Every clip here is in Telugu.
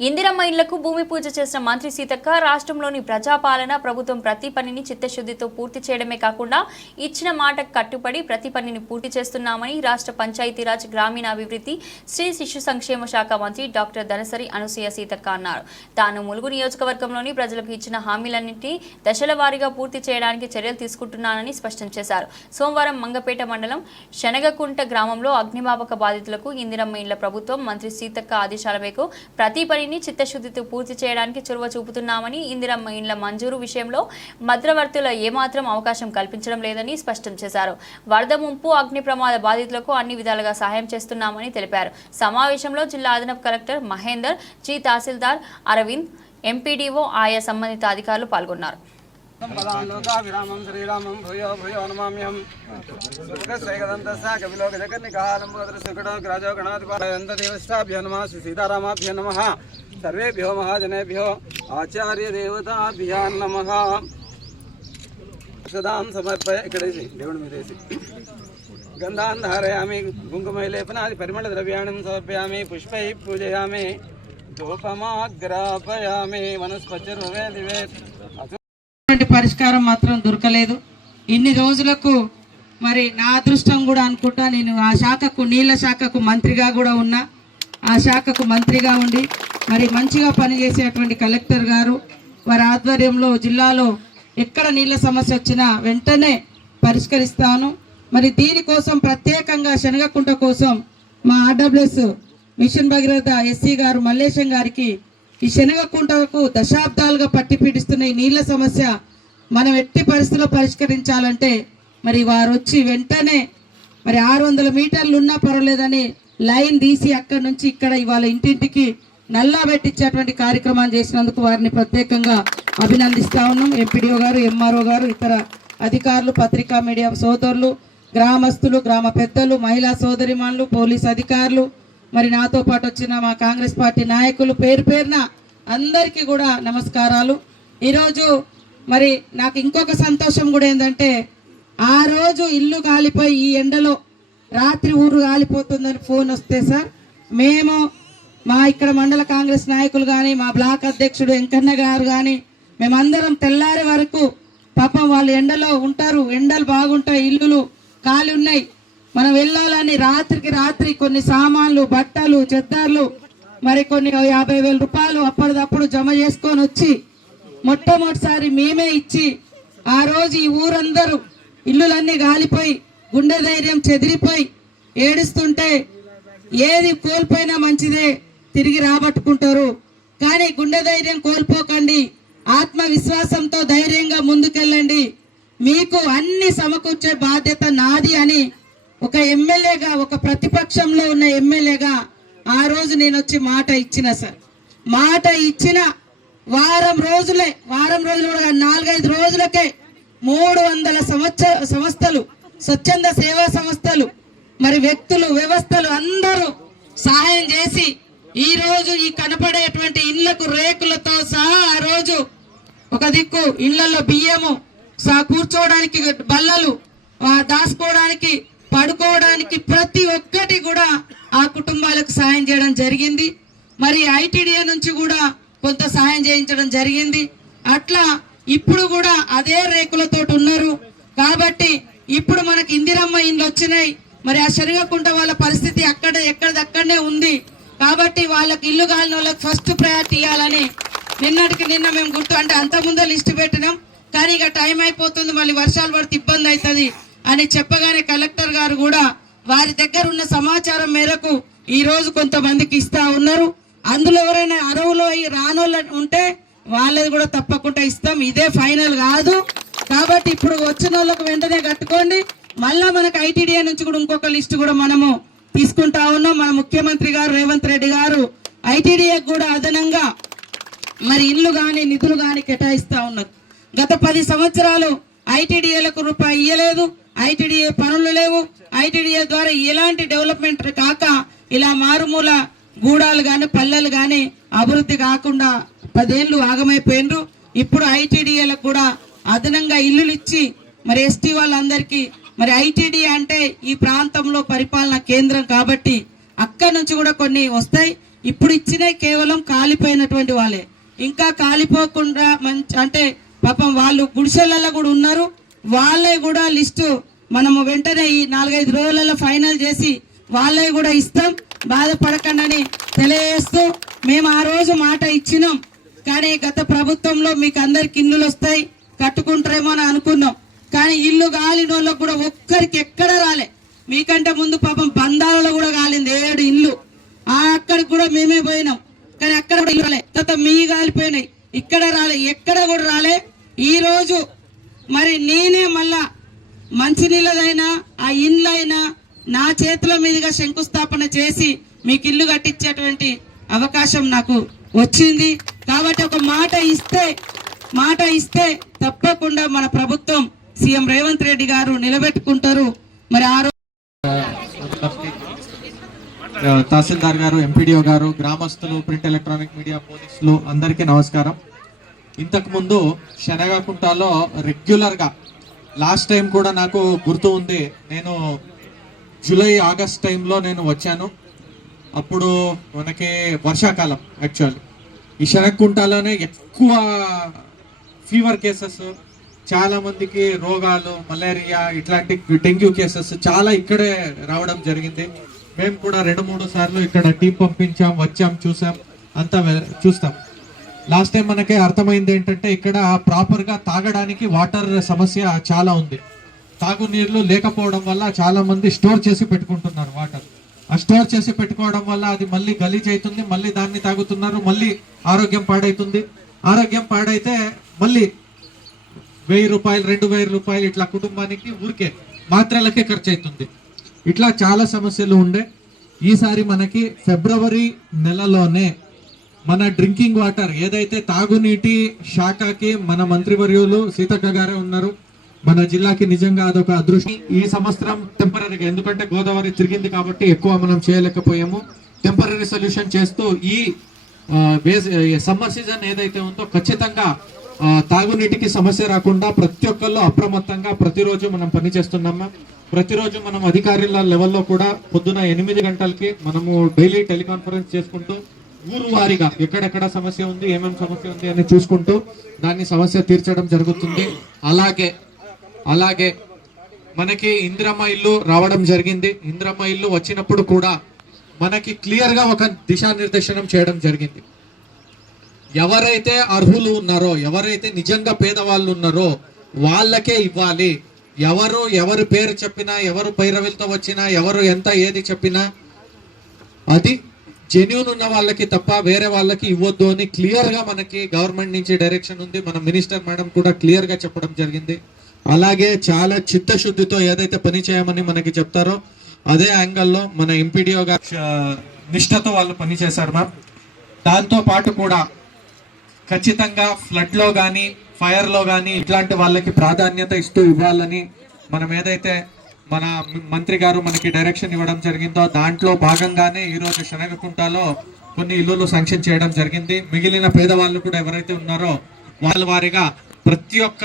ఇందిరమ్మ ఇళ్ళకు భూమి పూజ చేసిన మంత్రి సీతక్క రాష్ట్రంలోని ప్రజాపాలన ప్రభుత్వం ప్రతి పనిని చిత్తశుద్ధితో పూర్తి చేయడమే కాకుండా ఇచ్చిన మాటకు కట్టుబడి ప్రతి పనిని పూర్తి చేస్తున్నామని రాష్ట్ర పంచాయతీరాజ్ గ్రామీణాభివృద్ధి స్త్రీ శిశు సంక్షేమ శాఖ మంత్రి డాక్టర్ ధనసరి అనసూయ సీతక్క అన్నారు. తాను ములుగు నియోజకవర్గంలోని ప్రజలకు ఇచ్చిన హామీలన్నింటినీ దశల వారీగా పూర్తి చేయడానికి చర్యలు తీసుకుంటున్నానని స్పష్టం చేశారు. సోమవారం మంగపేట మండలం శనగకుంట గ్రామంలో అగ్నిమాపక బాధితులకు ఇందిరమ్మ ఇళ్ళ ప్రభుత్వం మంత్రి సీతక్క ఆదేశాల మేరకు ప్రతి పనిని చిత్తశుద్ధితో పూర్తి చేయడానికి చొరవ చూపుతున్నామని ఇందిరమ్మ ఇండ్ల మంజూరు విషయంలో మధ్యవర్తుల ఏమాత్రం అవకాశం కల్పించడం లేదని స్పష్టం చేశారు. వరద ముంపు అగ్ని ప్రమాద బాధితులకు అన్ని విధాలుగా సహాయం చేస్తున్నామని తెలిపారు. సమావేశంలో జిల్లా అదనపు కలెక్టర్ మహేందర్ జీ తహసీల్దార్ అరవింద్ ఎంపీడీఓ ఆయా సంబంధిత అధికారులు పాల్గొన్నారు. విరామం శ్రీరామం భూయో భూయో నమామ్యం కవిలోక కవిలో గజకర్ణికాలంబోదరసుకటో గ్రాజో గణాధిపాయంతదేవస్థాభ్యో నమ శ్రీ సీతారామాభ్యో నమ. సర్వేభ్యో మహాజనేభ్యో ఆచార్యదేవతాభ్యా నమ. సదాం సమర్పయ ఇక్కడేసి దేవుడి మీద వేసి. గంధాన్ ధారయామి కుంకుమ లేపనాది పరిమళ ద్రవ్యాణం సమర్పయామి పుష్పై పూజయామి ధూపమాగ్రాపయామి వనస్పతిర్వే దివే పరిష్కారం మాత్రం దొరకలేదు. ఇన్ని రోజులకు మరి నా అదృష్టం కూడా అనుకుంటా నేను ఆ శాఖకు నీళ్ళ శాఖకు మంత్రిగా కూడా ఉన్నా. ఆ శాఖకు మంత్రిగా ఉండి మరి మంచిగా పనిచేసేటువంటి కలెక్టర్ గారు వారి ఆధ్వర్యంలో జిల్లాలో ఎక్కడ నీళ్ళ సమస్య వచ్చినా వెంటనే పరిష్కరిస్తాను. మరి దీనికోసం ప్రత్యేకంగా శనగకుంట కోసం మా ఆర్డబ్ల్యూఎస్ మిషన్ భగీరథ ఎస్సీ గారు మల్లేశం గారికి ఈ శనగకుంటకు దశాబ్దాలుగా పట్టి పీడిస్తున్న ఈ నీళ్ళ సమస్య మనం ఎట్టి పరిస్థితుల్లో పరిష్కరించాలంటే మరి వారు వచ్చి వెంటనే మరి ఆరు వందల మీటర్లు ఉన్నా పర్వాలేదని లైన్ తీసి అక్కడి నుంచి ఇక్కడ ఇవాళ ఇంటింటికి నల్లా పెట్టించేటువంటి కార్యక్రమాన్ని చేసినందుకు వారిని ప్రత్యేకంగా అభినందిస్తా ఉన్నాం. ఎంపీడీఓ గారు ఎంఆర్ఓ గారు ఇతర అధికారులు పత్రికా మీడియా సోదరులు గ్రామస్తులు గ్రామ పెద్దలు మహిళా సోదరిమణులు పోలీస్ అధికారులు మరి నాతో పాటు వచ్చిన మా కాంగ్రెస్ పార్టీ నాయకులు పేరు పేరున అందరికీ కూడా నమస్కారాలు. ఈరోజు మరి నాకు ఇంకొక సంతోషం కూడా ఏంటంటే ఆ రోజు ఇల్లు కాలిపోయి ఈ ఎండలో రాత్రి ఊరు కాలిపోతుందని ఫోన్ వస్తే సార్ మేము మా ఇక్కడ మండల కాంగ్రెస్ నాయకులు కానీ మా బ్లాక్ అధ్యక్షుడు వెంకన్న గారు కానీ మేమందరం తెల్లారే వరకు పాపం వాళ్ళు ఎండలో ఉంటారు ఎండలు బాగుంటాయి ఇల్లులు కాలి ఉన్నాయి. మనం వెళ్ళాలని రాత్రికి రాత్రి కొన్ని సామాన్లు బట్టలు చెద్దార్లు మరి కొన్ని యాభై వేల రూపాయలు అప్పటిదప్పుడు జమ చేసుకొని వచ్చి మొట్టమొదటిసారి మేమే ఇచ్చి ఆ రోజు ఈ ఊరందరూ ఇల్లులన్నీ గాలిపోయి గుండె ధైర్యం చెదిరిపోయి ఏడుస్తుంటే ఏది కోల్పోయినా మంచిదే తిరిగి రాబట్టుకుంటారు. కానీ గుండె ధైర్యం కోల్పోకండి ఆత్మవిశ్వాసంతో ధైర్యంగా ముందుకెళ్ళండి. మీకు అన్ని సమకూర్చే బాధ్యత నాది అని ఒక ఎమ్మెల్యేగా ఒక ప్రతిపక్షంలో ఉన్న ఎమ్మెల్యేగా ఆ రోజు నేను వచ్చి మాట ఇచ్చిన సార్. మాట ఇచ్చిన వారం రోజులే వారం రోజులు కూడా నాలుగైదు రోజులకే మూడు వందల సంవత్సర సంస్థలు స్వచ్ఛంద సేవా సంస్థలు మరి వ్యక్తులు వ్యవస్థలు అందరూ సహాయం చేసి ఈ రోజు ఈ కనపడేటువంటి ఇళ్ళకు రేకులతో సహా ఆ రోజు ఒక దిక్కు ఇళ్ళలో బియ్యము సహా కూర్చోవడానికి బల్లలు దాచుకోవడానికి పడుకోవడానికి ప్రతి ఒక్కటి కూడా ఆ కుటుంబాలకు సహాయం చేయడం జరిగింది. మరి ఐటీడీఏ నుంచి కూడా కొంత సహాయం చేయించడం జరిగింది. అట్లా ఇప్పుడు కూడా అదే రేకులతో ఉన్నారు. కాబట్టి ఇప్పుడు మనకి ఇందిరమ్మ ఇండ్లు వచ్చినాయి. మరి ఆ శనగకుంట వాళ్ళ పరిస్థితి అక్కడ ఎక్కడదక్కడనే ఉంది. కాబట్టి వాళ్ళకి ఇల్లు కాలిన వాళ్ళకి ఫస్ట్ ప్రయారిటీ ఇవ్వాలని నిన్నటికి నిన్న మేము గుర్తు అంటే అంత ముందే లిస్ట్ పెట్టినాం. కానీ ఇక టైం అయిపోతుంది మళ్ళీ వర్షాలు పడితే ఇబ్బంది అవుతుంది అని చెప్పగానే కలెక్టర్ గారు కూడా వారి దగ్గర ఉన్న సమాచారం మేరకు ఈరోజు కొంతమందికి ఇస్తా ఉన్నారు. అందులో ఎవరైనా అరవులో ఈ రానోళ్ళు ఉంటే వాళ్ళది కూడా తప్పకుండా ఇస్తాం. ఇదే ఫైనల్ కాదు. కాబట్టి ఇప్పుడు వచ్చిన వాళ్ళకు వెంటనే కట్టుకోండి. మళ్ళా మనకు ఐటీడీఏ నుంచి కూడా ఇంకొక లిస్ట్ కూడా మనము తీసుకుంటా ఉన్నాం. మన ముఖ్యమంత్రి గారు రేవంత్ రెడ్డి గారు ఐటీడీఏ కూడా అదనంగా మరి ఇల్లు కానీ నిధులు కానీ కేటాయిస్తా ఉన్నారు. గత పది సంవత్సరాలు ఐటీడీఏలకు రూపాయి ఇయ్యలేదు. ఐటీడీఏ పనులు లేవు. ఐటీడీఏ ద్వారా ఎలాంటి డెవలప్మెంట్ కాక ఇలా మారుమూల గూడాలు కానీ పల్లెలు కానీ అభివృద్ధి కాకుండా పదేళ్ళు ఆగమైపోయినరు. ఇప్పుడు ఐటీడీఏలకు కూడా అదనంగా ఇల్లులు ఇచ్చి మరి ఎస్టీ వాళ్ళందరికీ మరి ఐటీడీ అంటే ఈ ప్రాంతంలో పరిపాలన కేంద్రం కాబట్టి అక్కడ నుంచి కూడా కొన్ని వస్తాయి. ఇప్పుడు ఇచ్చినవి కేవలం కాలిపోయినటువంటి వాళ్ళే. ఇంకా కాలిపోకుండా మంచి అంటే పాపం వాళ్ళు గుడిసెలలో కూడా ఉన్నారు. వాళ్ళే కూడా లిస్టు మనము వెంటనే ఈ నాలుగైదు రోజులలో ఫైనల్ చేసి వాళ్ళే కూడా ఇస్తాం. బాధపడకండి తెలియజేస్తూ మేము ఆ రోజు మాట ఇచ్చినాం. కానీ గత ప్రభుత్వంలో మీకు అందరికి ఇల్లులు వస్తాయి కట్టుకుంటారేమో అని అనుకున్నాం. కానీ ఇల్లు కాలిన వాళ్ళకు కూడా ఒక్కరికి ఎక్కడ రాలే. మీకంటే ముందు పాపం బంధాలలో కూడా కాలింది ఏడు ఇల్లు. అక్కడికి కూడా మేమే పోయినాం. కానీ అక్కడ కూడా ఇల్లు రాలే. తర్వాత మీ కాలిపోయినాయి ఇక్కడ రాలే ఎక్కడ కూడా రాలే. ఈ రోజు మరి నేనే మళ్ళా మంచినీళ్ళదైనా ఆ ఇండ్లైనా నా చేతుల మీదుగా శంకుస్థాపన చేసి మీకు ఇల్లు కట్టించేటువంటి అవకాశం నాకు వచ్చింది. కాబట్టి ఒక మాట ఇస్తే మాట ఇస్తే తప్పకుండా మన ప్రభుత్వం సీఎం రేవంత్ రెడ్డి గారు నిలబెట్టుకుంటారు. మరి ఆ తహసీల్దార్ గారు ఎంపీడీఓ గారు గ్రామస్తులు ప్రింట్ ఎలక్ట్రానిక్ మీడియా పోలీసులు అందరికీ నమస్కారం. ఇంతకుముందు శనగకుంటలో రెగ్యులర్గా లాస్ట్ టైం కూడా నాకు గుర్తు ఉంది నేను జూలై ఆగస్ట్ టైంలో నేను వచ్చాను. అప్పుడు మనకి వర్షాకాలం యాక్చువల్లీ ఈ శనక్కుంటాలోనే ఎక్కువ ఫీవర్ కేసెస్ చాలా మందికి రోగాలు మలేరియా ఇట్లాంటి డెంగ్యూ కేసెస్ చాలా ఇక్కడే రావడం జరిగింది. మేము కూడా రెండు మూడు సార్లు ఇక్కడ టీం పంపించాం వచ్చాం చూసాం అంతా వె- చూస్తాం. లాస్ట్ టైం మనకి అర్థమైంది ఏంటంటే ఇక్కడ ప్రాపర్గా తాగడానికి వాటర్ సమస్య చాలా ఉంది. తాగునీళ్ళు లేకపోవడం వల్ల చాలా మంది స్టోర్ చేసి పెట్టుకుంటున్నారు వాటర్. ఆ స్టోర్ చేసి పెట్టుకోవడం వల్ల అది మళ్ళీ గలీజ్ అవుతుంది మళ్ళీ దాన్ని తాగుతున్నారు మళ్ళీ ఆరోగ్యం పాడైతుంది. ఆరోగ్యం పాడైతే మళ్ళీ వెయ్యి రూపాయలు రెండు వెయ్యి రూపాయలు ఇట్లా కుటుంబానికి ఊరికే మాత్రలకే ఖర్చు అవుతుంది ఇట్లా చాలా సమస్యలు ఉండే. ఈసారి మనకి ఫిబ్రవరి నెలలోనే మన డ్రింకింగ్ వాటర్ ఏదైతే తాగునీటి శాఖకి మన మంత్రివర్యులు సీతక్క గారే ఉన్నారు మన జిల్లాకి నిజంగా అదొక అదృష్టం. ఈ సంవత్సరం టెంపరీగా ఎందుకంటే గోదావరి తిరిగింది కాబట్టి ఎక్కువ మనం చేయలేకపోయాము. టెంపరీ సొల్యూషన్ చేస్తూ ఈ సమ్మర్ సీజన్ ఏదైతే ఉందో ఖచ్చితంగా తాగునీటికి సమస్య రాకుండా ప్రతి ఒక్కళ్ళు అప్రమత్తంగా ప్రతిరోజు మనం పనిచేస్తున్నామా ప్రతిరోజు మనం అధికారుల లెవెల్లో కూడా పొద్దున ఎనిమిది గంటలకి మనము డైలీ టెలికాన్ఫరెన్స్ చేసుకుంటూ ఊరు వారిగా ఎక్కడెక్కడ సమస్య ఉంది ఏమేమి సమస్య ఉంది అని చూసుకుంటూ దాన్ని సమస్య తీర్చడం జరుగుతుంది. అలాగే అలాగే మనకి ఇందిరమ్మ ఇల్లు రావడం జరిగింది. ఇందిరమ్మ ఇల్లు వచ్చినప్పుడు కూడా మనకి క్లియర్గా ఒక దిశానిర్దేశనం చేయడం జరిగింది. ఎవరైతే అర్హులు ఉన్నారో ఎవరైతే నిజంగా పేదవాళ్ళు ఉన్నారో వాళ్ళకే ఇవ్వాలి. ఎవరు ఎవరు పేరు చెప్పినా ఎవరు పైరవిలతో వచ్చినా ఎవరు ఎంత ఏది చెప్పినా అది జెన్యున్ ఉన్న వాళ్ళకి తప్ప వేరే వాళ్ళకి ఇవ్వద్దు అని క్లియర్గా మనకి గవర్నమెంట్ నుంచి డైరెక్షన్ ఉంది. మన మినిస్టర్ మేడం కూడా క్లియర్గా చెప్పడం జరిగింది. అలాగే చాలా చిత్తశుద్ధితో ఏదైతే పని చేయమని మనకి చెప్తారో అదే యాంగిల్లో మన ఎంపీడీఓ గారు నిష్ఠతో వాళ్ళు పని చేశారు మ్యామ్. దాంతో పాటు కూడా ఖచ్చితంగా ఫ్లడ్లో కానీ ఫైర్లో కానీ ఇట్లాంటి వాళ్ళకి ప్రాధాన్యత ఇస్తూ ఇవ్వాలని మనం ఏదైతే మన మంత్రి గారు మనకి డైరెక్షన్ ఇవ్వడం జరిగిందో దాంట్లో భాగంగానే ఈరోజు శనగకుంటలో కొన్ని ఇల్లులు శాంక్షన్ చేయడం జరిగింది. మిగిలిన పేదవాళ్ళు కూడా ఎవరైతే ఉన్నారో వాళ్ళ వారిగా ప్రతి ఒక్క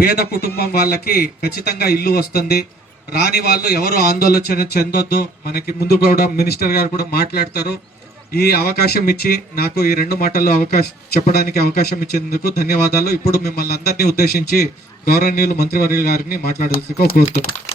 పేద కుటుంబం వాళ్ళకి ఖచ్చితంగా ఇల్లు వస్తుంది. రాని వాళ్ళు ఎవరు ఆందోళన చెందొద్దు. మనకి ముందు కూడా మినిస్టర్ గారు కూడా మాట్లాడతారు. ఈ అవకాశం ఇచ్చి నాకు ఈ రెండు మాటల్లో అవకాశం చెప్పడానికి అవకాశం ఇచ్చేందుకు ధన్యవాదాలు. ఇప్పుడు మిమ్మల్ని అందరినీ ఉద్దేశించి గౌరవనీయులు మంత్రివర్యుల గారిని మాట్లాడాల్సి కోరుతున్నాను